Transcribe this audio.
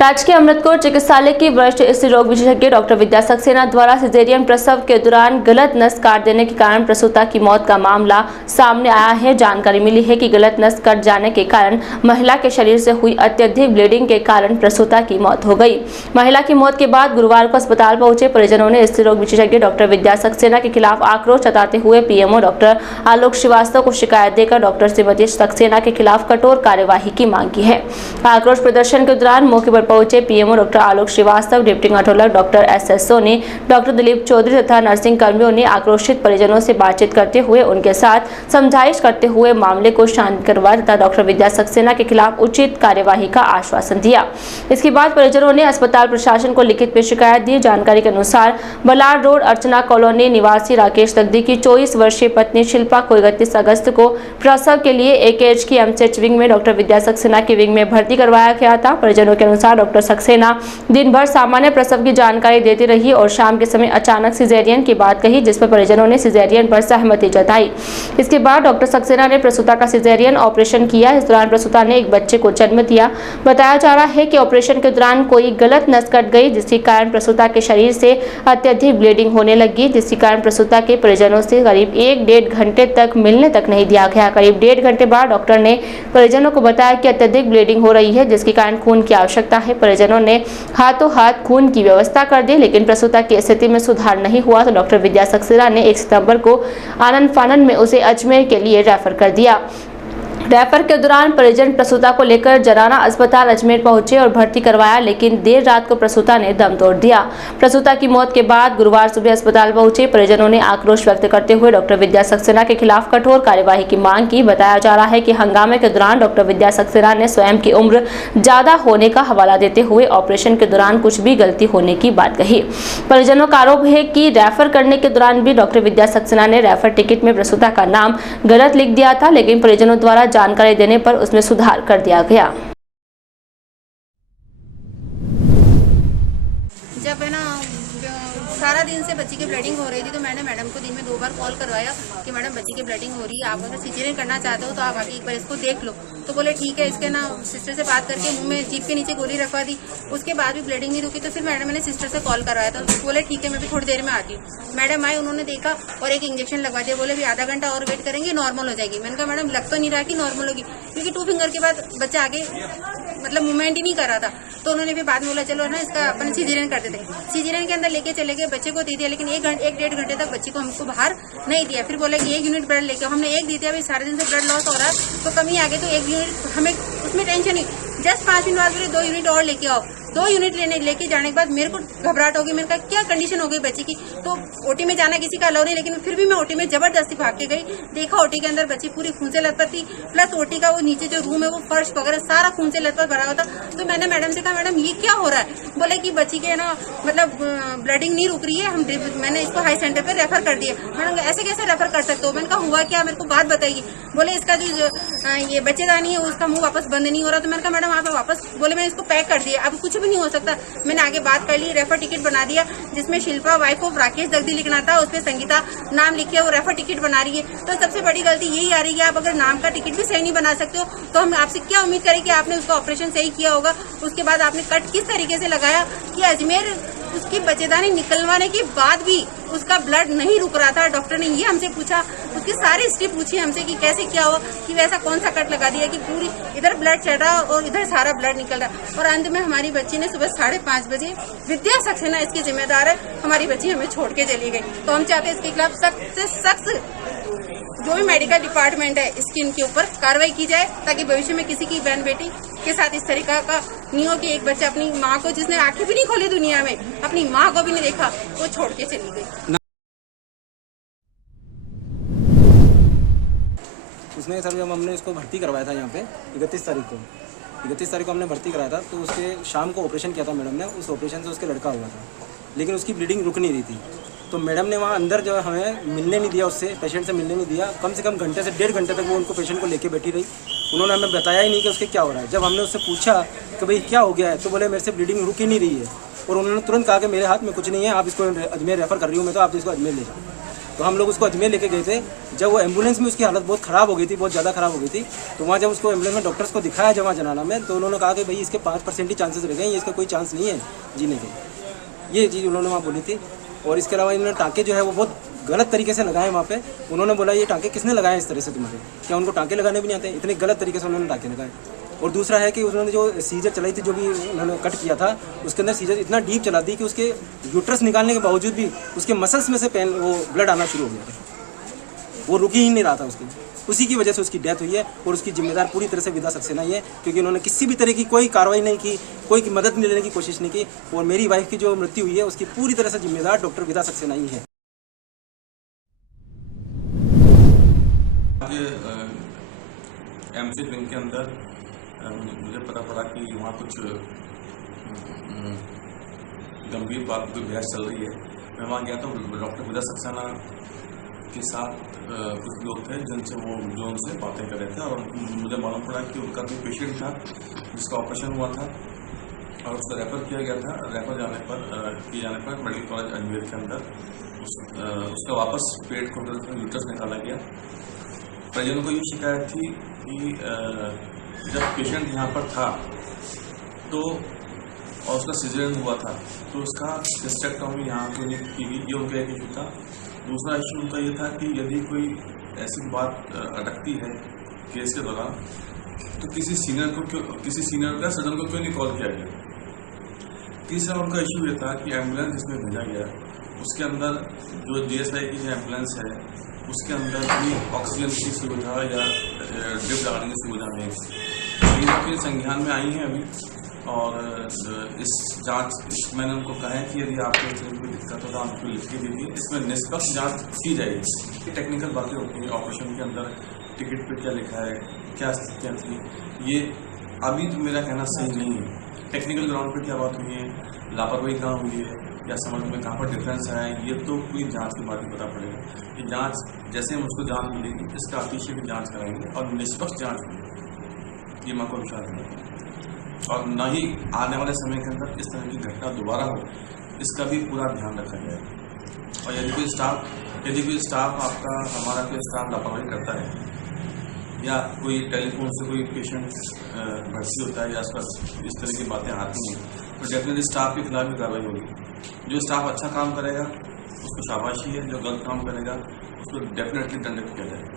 राजकीय अमृतकोट चिकित्सालय की वरिष्ठ स्त्री रोग विशेषज्ञ डॉक्टर विद्या सक्सेना द्वारा सिजेरियन प्रसव के दौरान गलत नस काट देने के कारण प्रसूता की मौत का मामला सामने आया है। जानकारी मिली है कि गलत नस कट जाने के कारण महिला के शरीर से हुई अत्यधिक ब्लीडिंग के कारण प्रसूता की मौत हो गई। महिला की मौत के बाद गुरुवार को अस्पताल पहुंचे परिजनों ने स्त्री रोग विशेषज्ञ डॉक्टर विद्या सक्सेना के खिलाफ आक्रोश जताते हुए पीएमओ डॉक्टर आलोक श्रीवास्तव को शिकायत देकर डॉक्टर श्रीमती सक्सेना के खिलाफ कठोर कार्यवाही की मांग की है। आक्रोश प्रदर्शन के दौरान मौके पर पहुंचे PMO doctor Alok Shrivastava, deputy controller doctor SSO ने डॉक्टर दिलीप चौधरी तथा नर्सिंग कर्मियों ने आक्रोशित परिजनों से बातचीत करते हुए उनके साथ समझाइश करते हुए मामले को शांत करवाया तथा डॉक्टर विद्या सक्सेना के खिलाफ उचित कार्यवाही का आश्वासन दिया। इसके बाद परिजनों ने अस्पताल प्रशासन को लिखित में शिकायत दी। जानकारी के अनुसार बलार रोड अर्चना कॉलोनी निवासी राकेश दग्दी की 24 वर्षीय पत्नी शिल्पा को 31 अगस्त को प्रसव के लिए AKH की एमसीएच विंग में डॉक्टर विद्या सक्सेना की विंग में भर्ती करवाया गया था। परिजनों के अनुसार डॉक्टर सक्सेना दिन भर सामान्य प्रसव की जानकारी देती रही और शाम के समय अचानक सिजेरियन की बात कही, जिस पर परिजनों ने सिजेरियन पर सहमति जताई। इसके बाद डॉक्टर सक्सेना ने प्रसूता का सिजेरियन ऑपरेशन किया। इस दौरान प्रसूता ने एक बच्चे को जन्म दिया। बताया जा रहा है कि ऑपरेशन के दौरान कोई गलत नस कट गई, जिसके कारण प्रसूता के शरीर से अत्यधिक ब्लीडिंग होने लगी, जिसके कारण प्रसूता के परिजनों से करीब 1-1.5 घंटे तक मिलने तक नहीं दिया गया। करीब 1.5 घंटे बाद डॉक्टर ने परिजनों को बताया कि अत्यधिक ब्लीडिंग हो रही है, जिसके कारण खून की आवश्यकता है। परिजनों ने हाथों हाथ खून की व्यवस्था कर दी, लेकिन प्रसूता की स्थिति में सुधार नहीं हुआ तो डॉक्टर विद्या सक्सेना ने 1 सितंबर को आनंद फानन में उसे अजमेर के लिए रेफर कर दिया। रेफर के दौरान परिजन प्रसूता को लेकर जराना अस्पताल अजमेर पहुंचे और भर्ती करवाया, लेकिन देर रात को प्रसूता ने दम तोड़ दिया। प्रसूता की मौत के बाद गुरुवार सुबह अस्पताल पहुंचे परिजनों ने आक्रोश व्यक्त करते हुए डॉक्टर विद्या सक्सेना के खिलाफ कठोर कार्यवाही की मांग की। बताया जा रहा है कि हंगामे के दौरान डॉक्टर विद्या सक्सेना ने स्वयं की उम्र ज्यादा होने का हवाला देते हुए ऑपरेशन के दौरान कुछ भी गलती होने की बात कही। परिजनों का आरोप है कि रेफर करने के दौरान भी डॉक्टर विद्या सक्सेना ने रेफर टिकट में प्रसूता का नाम गलत लिख दिया था, लेकिन परिजनों द्वारा जानकारी देने पर उसमें सुधार कर दिया गया। जब है ना सारा दिन से बच्ची की ब्लीडिंग हो रही थी, तो मैंने मैडम को दिन में 2 बार कॉल करवाया कि मैडम बच्ची की ब्लीडिंग हो रही है, आप अगर सिजेरियन करना चाहते हो तो आप आके एक बार इसको देख लो। तो बोले ठीक है। इसके ना सिस्टर से बात करके मुंह में जीभ के नीचे गोली रखवा दी। उसके बाद भी ब्लीडिंग नहीं रुकी, तो फिर मैडम ने सिस्टर से कॉल करवाया था। बोले ठीक है, मैं भी थोड़ी देर में आती हूँ। मैडम आए, उन्होंने देखा और एक इंजेक्शन लगवा दिया। बोले भी आधा घंटा और वेट करेंगे, नॉर्मल हो जाएगी। मैंने कहा मैडम लग तो नहीं रहा कि नॉर्मल होगी, क्योंकि 2 फिंगर के बाद बच्चा आगे मतलब मूवमेंट ही नहीं कर रहा था। तो उन्होंने भी बाद में बोला चलो ना इसका अपन सिजेरियन कर देते। सिजेरियन के अंदर लेके चले गए, बच्चे को दे दिया, लेकिन 1-1.5 घंटे तक बच्ची को हमको बाहर नहीं दिया। फिर बोले कि 1 यूनिट ब्लड लेके, हमने 1 दी थी। अभी सारे दिन से ब्लड लॉस हो रहा है तो कमी आ गई, तो 1 यूनिट हमें उसमें टेंशन नहीं। जस्ट 5 मिनट बाद बोले 2 यूनिट और लेके आओ। 2 यूनिट लेके जाने के बाद मेरे को घबराहट होगी। मैंने कहा क्या कंडीशन हो गई बच्ची की, तो ओटी में जाना किसी का अलाउ नहीं, लेकिन फिर भी मैं ओटी में जबरदस्ती भाग के गई। देखा ओटी के अंदर बच्ची पूरी खून से लथपथ थी, प्लस ओटी का वो नीचे जो रूम है वो फर्श वगैरह सारा खून से लथपथ भरा हुआ था। तो मैंने मैडम से कहा मैडम ये क्या हो रहा है। बोले कि बच्ची के ना मतलब ब्लीडिंग नहीं रुक रही है, मैंने इसको हाई सेंटर पे रेफर कर दिया। मैडम ऐसे कैसे रेफर कर सकते हो। मैंने कहा हुआ क्या, मेरे को बात बताइए। बोले इसका जो ये बच्चेदानी है उसका मुंह वापस बंद नहीं हो रहा। तो मैंने कहा मैडम आप वापस, बोले मैंने इसको पैक कर दिया, अब कुछ भी नहीं हो सकता। मैंने आगे बात कर ली, रेफर टिकट बना दिया, जिसमें शिल्पा वाइफ ऑफ राकेश दग्दी लिखना था, उसपे संगीता नाम लिखे, वो रेफर टिकट बना रही है। तो सबसे बड़ी गलती यही आ रही है, आप अगर नाम का टिकट भी सही नहीं बना सकते हो तो हम आपसे क्या उम्मीद करें कि आपने उसका ऑपरेशन सही किया होगा। उसके बाद आपने कट किस तरीके से लगाया कि अजमेर उसकी बच्चेदानी निकलवाने के बाद भी उसका ब्लड नहीं रुक रहा था। डॉक्टर ने ये हमसे पूछा, उसकी सारी हिस्ट्री पूछी हमसे कि कैसे क्या हुआ, कि वैसा कौन सा कट लगा दिया कि पूरी इधर ब्लड चढ़ रहा और इधर सारा ब्लड निकल रहा। और अंत में हमारी बच्ची ने सुबह 5:30 बजे, विद्या सक्सेना इसकी जिम्मेदार है, हमारी बच्ची हमें छोड़ के चली गई। तो हम चाहते हैं इसके खिलाफ सख्त से सख्त जो भी मेडिकल डिपार्टमेंट है इसकी इनके ऊपर कार्रवाई की जाए, ताकि भविष्य में किसी की बहन बेटी के साथ इस तरीका का नहीं हो कि एक बच्चा अपनी माँ को, जिसने आंखें भी नहीं खोली दुनिया में, अपनी माँ को भी नहीं देखा, वो छोड़ के चली गई। उसने सर जब हमने इसको भर्ती करवाया था यहाँ पे 31 तारीख को हमने भर्ती कराया था, तो उसके शाम को ऑपरेशन किया था मैडम ने। उस ऑपरेशन से उसके लड़का हुआ था, लेकिन उसकी ब्लीडिंग रुक नहीं रही थी। तो मैडम ने वहाँ अंदर जो हमें मिलने नहीं दिया, उससे पेशेंट से मिलने नहीं दिया। कम से कम घंटे से 1.5 घंटे तक वो उनको पेशेंट को लेके बैठी रही। उन्होंने हमें बताया ही नहीं कि उसके क्या हो रहा है। जब हमने उससे पूछा कि भाई क्या हो गया है, तो बोले मेरे से ब्लीडिंग रुक ही नहीं रही है। और उन्होंने तुरंत कहा कि मेरे हाथ में कुछ नहीं है, आप इसको अजमेर रेफर कर रही हूँ मैं, तो आप इसको अजमेर ले जाओ। तो हम लोग उसको अजमेर लेके गए थे। जब वो एम्बुलेंस में उसकी हालत बहुत ख़राब हो गई थी, बहुत ज़्यादा ख़राब हो गई थी, तो वहाँ जब उसको एम्बुलेंस में डॉक्टर्स को दिखाया जमा जनाना में, तो उन्होंने कहा कि भाई इसके 5% ही चांसेस रह गए, इसका कोई चांस नहीं है जीने के। ये चीज़ उन्होंने वहाँ बोली थी। और इसके अलावा इन्होंने टाँके जो है वो बहुत गलत तरीके से लगाए वहाँ पे। उन्होंने बोला ये टाँके किसने लगाए इस तरह से तुम्हारे, क्या उनको टाँके लगाने भी नहीं आते? इतने गलत तरीके से उन्होंने टाँके लगाए। और दूसरा है कि उन्होंने जो सीजर चलाई थी, जो भी उन्होंने कट किया था, उसके अंदर सीजर इतना डीप चला दी कि उसके यूट्रस निकालने के बावजूद भी उसके मसल्स में से पेन वो ब्लड आना शुरू हो गया था, वो रुक ही नहीं रहा था उसकी। उसी की वजह से उसकी डेथ हुई है। और उसकी जिम्मेदार पूरी तरह से विदा सक्सेना ही है, क्योंकि उन्होंने किसी भी तरह की कोई कार्रवाई नहीं की, कोई मदद लेने की कोशिश नहीं की। और मेरी वाइफ की जो मृत्यु हुई है उसकी पूरी तरह से जिम्मेदार डॉक्टर विदा सक्सेना ही है। एमसी विंग के अंदर मुझे पता पड़ा कि वहाँ कुछ गंभीर बात की बहस चल रही है। मैं वहाँ गया तो डॉक्टर विदा सक्सेना के साथ कुछ लोग थे जिनसे जो उनसे बातें कर रहे थे, और मुझे मालूम पड़ा कि उनका कोई पेशेंट था जिसका ऑपरेशन हुआ था और उसको रेफ़र किया गया था। रेफ़र किए जाने पर मेडिकल कॉलेज अजमेर के अंदर उसका वापस पेट को यूट्रस निकाला गया। परिजनों को ये शिकायत थी कि जब पेशेंट यहाँ पर था तो और उसका सिजेरियन हुआ था तो उसका हिस्टेक्टोमी यहाँ क्यों नहीं की गई, ये उनका एक इशू था। दूसरा इशू उनका ये था कि यदि कोई ऐसी बात अटकती है केस के दौरान तो किसी सीनियर का सर्जन को क्यों नहीं कॉल किया गया। तीसरा उनका इशू ये था कि एम्बुलेंस जिसमें भेजा गया उसके अंदर जो DSI की जो एम्बुलेंस है उसके अंदर भी ऑक्सीजन की सुविधा या ड्रिप लगाने की सुविधा नहीं। चीज़ों के संज्ञान में आई हैं अभी, और इस जांच मैंने उनको कहा है कि यदि आपको इसमें कोई दिक्कत हो तो आप लिख के दीजिए, इसमें निष्पक्ष जांच की जाएगी। कि टेक्निकल बातें होती हैं, ऑपरेशन के अंदर टिकट पे क्या लिखा है, क्या स्थितियाँ थी, ये अभी तो मेरा कहना सही नहीं है। टेक्निकल ग्राउंड पर क्या बात हुई है, लापरवाही कहाँ हुई है, या समझ में कहाँ पर डिफरेंस आया है, ये तो पूरी जांच के बाद ही पता पड़ेगा। कि जांच जैसे हम उसको जांच मिलेगी इसका अतिशय की जांच कराएंगे और निष्पक्ष जांच होगी, ये मैं को विश्वास नहीं। और न ही आने वाले समय के अंदर इस तरह की घटना दोबारा हो, इसका भी पूरा ध्यान रखा जाए। और यदि कोई स्टाफ आपका हमारा कोई स्टाफ लापरवाही करता है या कोई टेलीफोन से कोई पेशेंट भर्ती होता है या इस तरह की बातें आती हैं तो डेफिनेटली स्टाफ के खिलाफ भी कार्रवाई होगी। जो स्टाफ अच्छा काम करेगा उसको शाबाशी है, जो गलत काम करेगा उसको डेफिनेटली दंडित किया जाएगा।